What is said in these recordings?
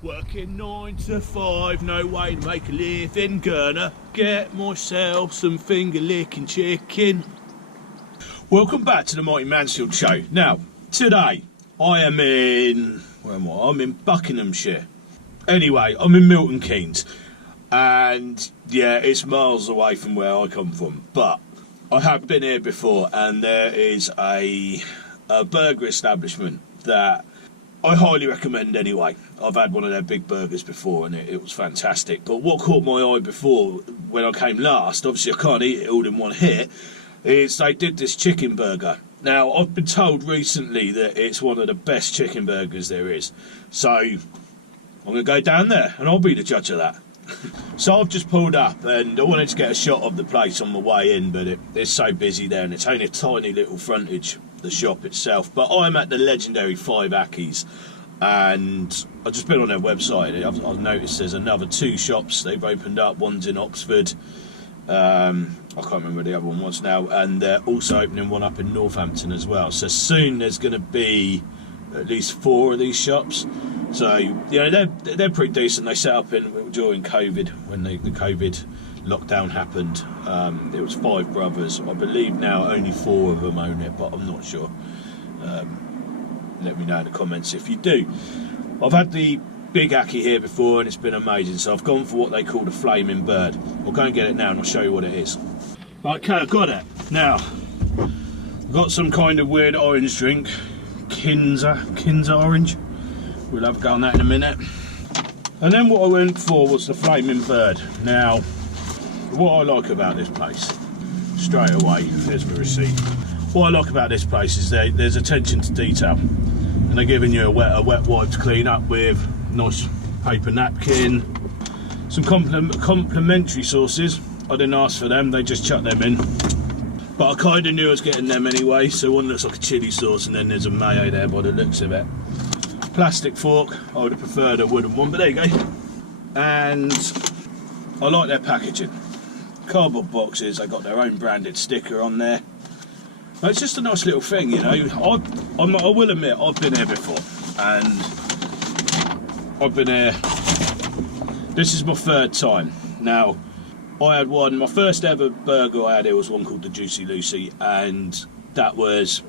Working 9 to 5, no way to make a living. Gonna get myself some finger licking chicken. Welcome back to the Mighty Mansfield show. Now, today I am in, where am I? I'm in Buckinghamshire. Anyway, I'm in Milton Keynes, and yeah, it's miles away from where I come from, but I have been here before, and there is a burger establishment that I highly recommend anyway. I've had one of their big burgers before and it was fantastic. But what caught my eye before, when I came last, obviously I can't eat it all in one hit, is they did this chicken burger. Now, I've been told recently that it's one of the best chicken burgers there is. So, I'm going to go down there and I'll be the judge of that. So I've just pulled up and I wanted to get a shot of the place on my way in, but it's so busy there and it's only a tiny little frontage, the shop itself. But I'm at the legendary Five Ays, and I've just been on their website. I've noticed there's another 2 shops they've opened up. One's in Oxford, I can't remember where the other one was now, and they're also opening one up in Northampton as well. So soon there's going to be at least 4 of these shops. So yeah, they're pretty decent. They set up during COVID, when the COVID lockdown happened. It was 5 brothers. I believe now only 4 of them own it, but I'm not sure. Let me know in the comments if you do. I've had the big Akhis here before and it's been amazing, so I've gone for what they call the flaming bird. We'll go and get it now and I'll show you what it is. Okay, I've got it. Now, I've got some kind of weird orange drink. Kinza orange. We'll have a go on that in a minute. And then what I went for was the flaming bird. Now, what I like about this place, straight away, here's my receipt. What I like about this place is there's attention to detail. And they're giving you a wet wipe to clean up with, nice paper napkin, some complimentary sauces. I didn't ask for them, they just chucked them in. But I kind of knew I was getting them anyway, so one looks like a chilli sauce and then there's a mayo there by the looks of it. Plastic fork, I would have preferred a wooden one, but there you go. And I like their packaging. Cardboard boxes, they got their own branded sticker on there. But it's just a nice little thing, you know. I will admit, I've been here before, and I've been here, this is my 3rd time. Now, I had one, my first ever burger I had here was one called the Juicy Lucy, and that was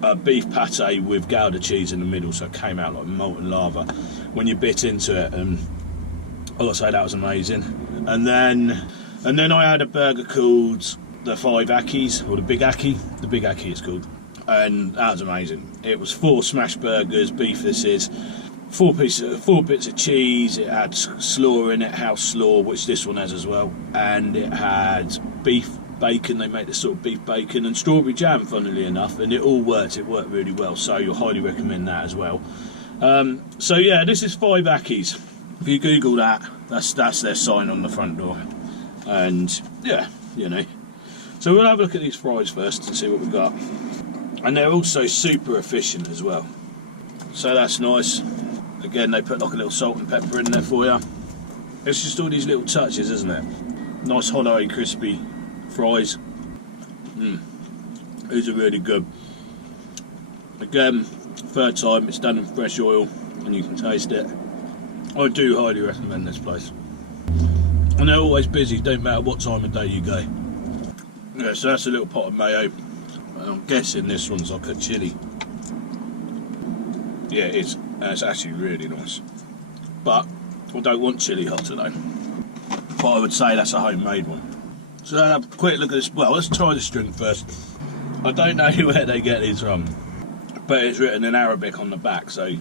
a beef pate with Gouda cheese in the middle, so it came out like molten lava when you bit into it, and I gotta say that was amazing. And then I had a burger called the Five Ays, or the Big Akhis. The Big Akhis it's called, and that was amazing. It was 4 smash burgers, beef this is, 4 bits of cheese. It had slaw in it, house slaw, which this one has as well, and it had beef bacon. They make this sort of beef bacon and strawberry jam, funnily enough, and it all worked. It worked really well, so you'll highly recommend that as well. So yeah, this is Five Ays. If you Google that, that's their sign on the front door, and yeah, you know. So we'll have a look at these fries first and see what we've got, and they're also super efficient as well, so that's nice. Again, they put like a little salt and pepper in there for you. It's just all these little touches, isn't it? Nice hollow, crispy fries. These are really good. Again, 3rd time, it's done in fresh oil and you can taste it. I do highly recommend this place. And they're always busy, don't matter what time of day you go. Yeah, so that's a little pot of mayo. I'm guessing this one's like a chilli. Yeah, it is. It's actually really nice. But I don't want chilli hot today. But I would say that's a homemade one. So have a quick look at this. Well, let's try this drink first. I don't know where they get these from, but it's written in Arabic on the back, so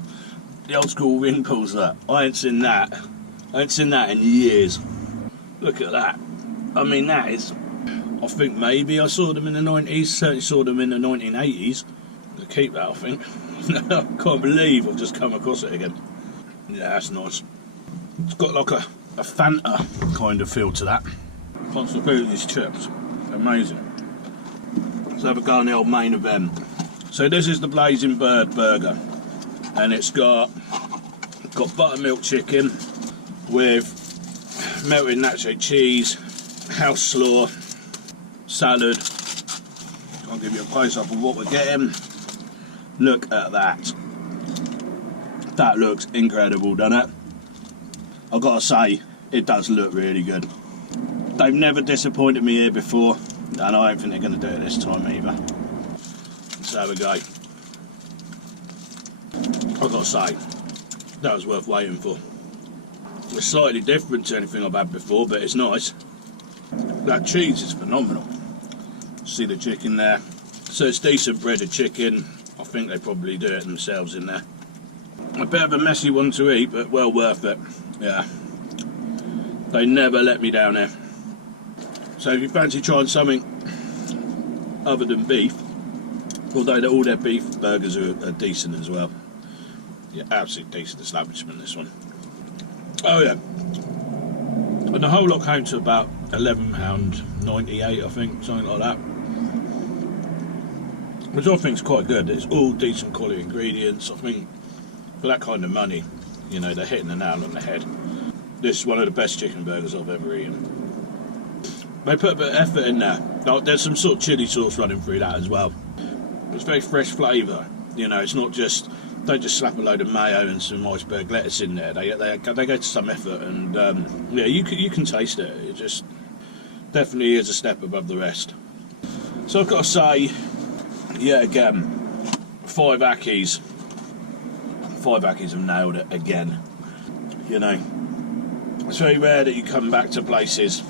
the old school ring pulls that. I ain't seen that in years. Look at that. I mean, that is, I think maybe I saw them in the 90s, certainly saw them in the 1980s. They'll keep that, I think. I can't believe I've just come across it again. Yeah, that's nice. It's got like a Fanta kind of feel to that. Can't stop eating these chips. Amazing. Let's have a go on the old main event. So this is the Blazing Bird burger, and it's got buttermilk chicken with melted nacho cheese, house slaw, salad. I'll give you a close up of what we're getting. Look at that. That looks incredible, doesn't it? I've got to say, it does look really good. They've never disappointed me here before, and I don't think they're going to do it this time either. So there we go. I've got to say, that was worth waiting for. It's slightly different to anything I've had before, but it's nice. That cheese is phenomenal. See the chicken there? So it's decent breaded chicken. I think they probably do it themselves in there. A bit of a messy one to eat, but well worth it. Yeah. They never let me down there. So if you fancy trying something other than beef, although all their beef burgers are decent as well. Yeah, absolutely decent establishment, this one. Oh yeah. And the whole lot came to about £11.98, I think, something like that. Which I think is quite good. It's all decent quality ingredients. I think for that kind of money, you know, they're hitting the nail on the head. This is one of the best chicken burgers I've ever eaten. They put a bit of effort in there. Now, there's some sort of chilli sauce running through that as well. It's very fresh flavour. You know, it's not just, don't just slap a load of mayo and some iceberg lettuce in there. They go to some effort, and yeah, you can taste it. It just definitely is a step above the rest. So I've got to say, yeah, again, Five Ays. Five Ays have nailed it again. You know, it's very rare that you come back to places.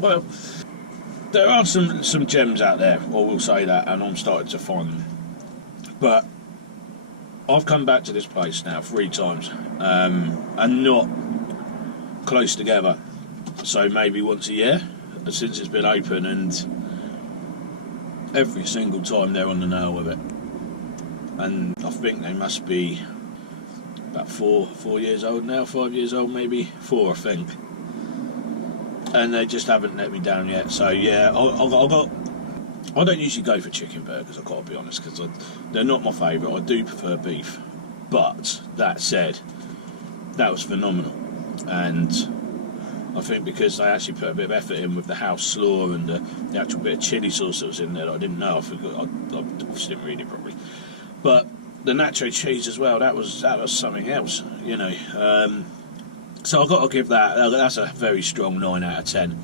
Well, there are some gems out there, I will say that, and I'm starting to find them. But I've come back to this place now 3 times, and not close together. So maybe once a year since it's been open, and every single time they're on the nail with it. And I think they must be about 4 years old now, 5 years old maybe, 4 I think. And they just haven't let me down yet. So yeah, I don't usually go for chicken burgers, I've got to be honest, because they're not my favourite. I do prefer beef. But that said, that was phenomenal. And I think because they actually put a bit of effort in with the house slaw and the actual bit of chilli sauce that was in there that I didn't know. I forgot. I just didn't read it properly. But the nacho cheese as well, that was something else, you know. So I've got to give that's a very strong 9 out of 10.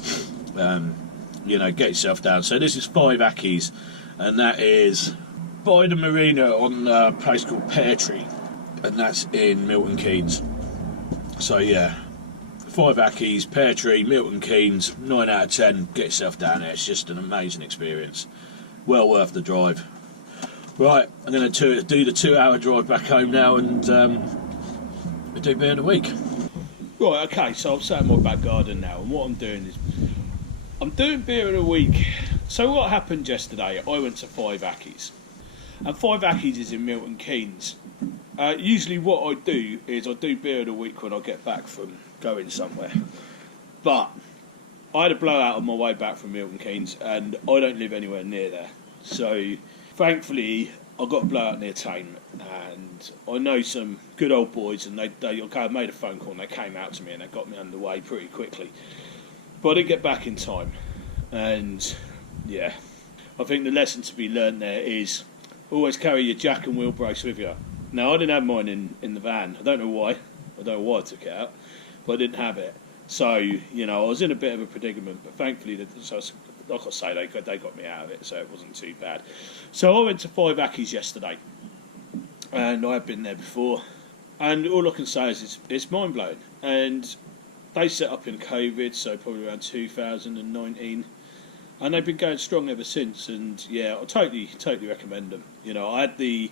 You know, get yourself down. So this is Five Ays, and that is by the marina on a place called Pear Tree, and that's in Milton Keynes. So yeah, Five Ays, Pear Tree, Milton Keynes, 9 out of 10. Get yourself down there. It's just an amazing experience. Well worth the drive. Right, I'm going to do the 2-hour drive back home now, and do beer of the week. Right, okay, so I'm sat in my back garden now, and what I'm doing is I'm doing beer of the week. So what happened yesterday, I went to Five Ays, and Five Ays is in Milton Keynes. Usually what I do is I do beer of the week when I get back from going somewhere, but I had a blowout on my way back from Milton Keynes, and I don't live anywhere near there, so thankfully I got a blowout near Tame, and I know some good old boys, and I made a phone call and they came out to me and they got me underway pretty quickly. But I didn't get back in time, and yeah, I think the lesson to be learned there is always carry your jack and wheel brace with you. Now, I didn't have mine in the van. I don't know why I took it out, but I didn't have it. So, you know, I was in a bit of a predicament, but thankfully, like I say, they got me out of it, so it wasn't too bad. So I went to Five Ays yesterday, and I've been there before, and all I can say is it's mind-blowing. And they set up in COVID, so probably around 2019, and they've been going strong ever since. And yeah, I totally recommend them. You know, I had the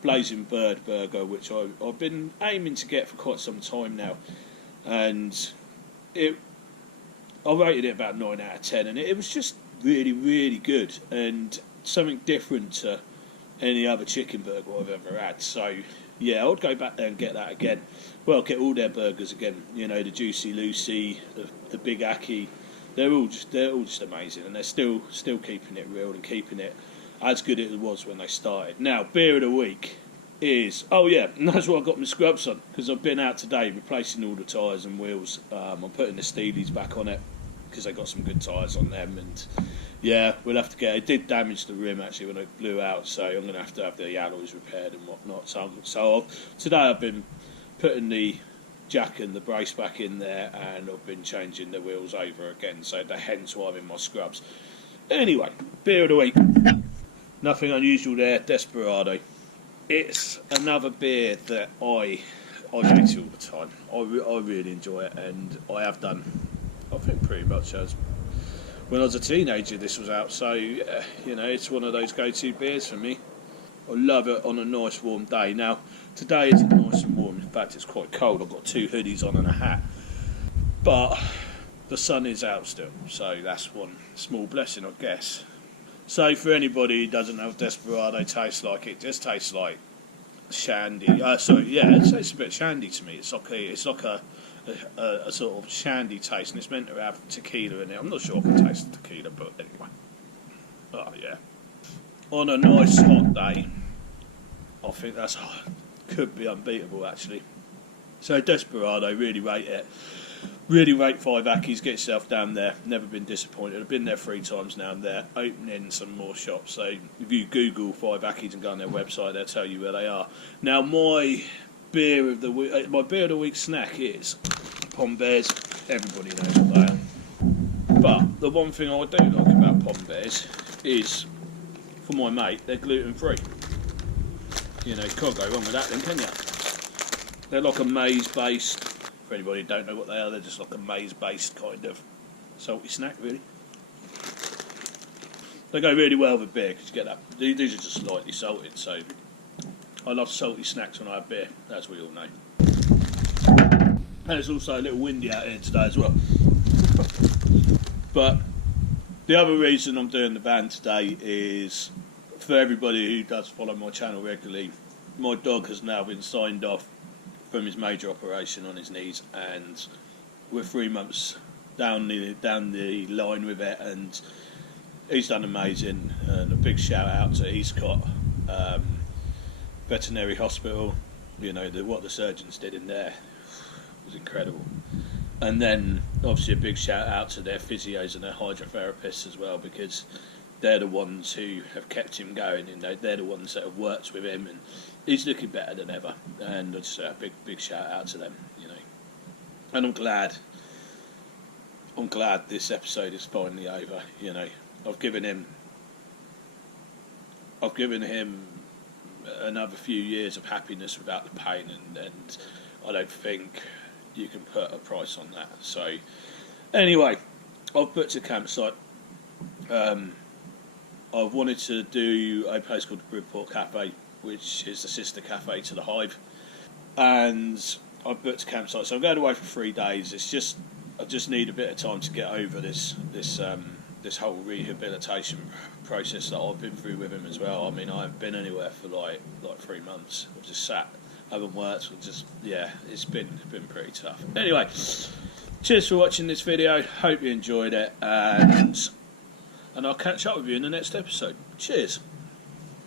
Blazing Bird burger, which I've been aiming to get for quite some time now, and I rated it about 9 out of 10, and it was just really, really good, and something different to any other chicken burger I've ever had. So yeah, I would go back there and get that again. Well, get all their burgers again. You know, the Juicy Lucy, the Big Akhis. They're all just amazing, and they're still keeping it real and keeping it as good as it was when they started. Now, beer of the week is, oh yeah, and that's why I got my scrubs on, because I've been out today replacing all the tyres and wheels. I'm putting the Steelies back on it because they got some good tyres on them, and Yeah, we'll have to get it. Did damage the rim actually when it blew out, so I'm going to have the alloys repaired and whatnot. Today I've been putting the jack and the brace back in there, and I've been changing the wheels over again, so hence why I'm in my scrubs. Anyway, beer of the week. Nothing unusual there, Desperado. It's another beer that I drink it all the time. I really enjoy it, and I have done, I think, pretty much as when I was a teenager this was out, so you know, it's one of those go-to beers for me. I love it on a nice warm day. Now, today isn't nice and warm, in fact it's quite cold. I've got 2 hoodies on and a hat, but the sun is out still, so that's one small blessing, I guess. So for anybody who doesn't know what Desperado tastes like, it just tastes like shandy. It tastes a bit shandy to me. It's like a sort of shandy taste, and it's meant to have tequila in it. I'm not sure I can taste the tequila, but anyway. Oh yeah. On a nice hot day, I think that's could be unbeatable actually. So Desperado, really rate it. Really rate Five Ays. Get yourself down there. Never been disappointed. I've been there 3 times now. And they're opening some more shops. So if you Google Five Ays and go on their website, they'll tell you where they are. Now my beer of the week snack is Pom Bears. Everybody knows what they are. But the one thing I do like about Pom Bears is, for my mate, they're gluten free. You know, can't go wrong with that then, can you? They're like a maize based. For anybody who don't know what they are, they're just like a maize-based kind of salty snack, really. They go really well with beer because you get that. These are just slightly salted, so I love salty snacks when I have beer, as we all know. And it's also a little windy out here today as well. But the other reason I'm doing the band today is for everybody who does follow my channel regularly. My dog has now been signed off from his major operation on his knees, and we're 3 months down the line with it, and he's done amazing. And a big shout out to Eastcott Veterinary Hospital. You know, what the surgeons did in there was incredible. And then obviously a big shout out to their physios and their hydrotherapists as well, because they're the ones who have kept him going, and they're the ones that have worked with him, and he's looking better than ever. And it's a big shout out to them, you know. And I'm glad this episode is finally over. You know, I've given him another few years of happiness without the pain, and I don't think you can put a price on that. So anyway, I've booked a campsite. I've wanted to do a place called the Bridport Cafe, which is the sister cafe to the Hive, and I've booked a campsite. So I'm going away for 3 days. I just need a bit of time to get over this whole rehabilitation process that I've been through with him as well. I mean, I haven't been anywhere for like 3 months. I've just sat, haven't worked. It's been pretty tough. Anyway, cheers for watching this video. Hope you enjoyed it, and I'll catch up with you in the next episode. Cheers.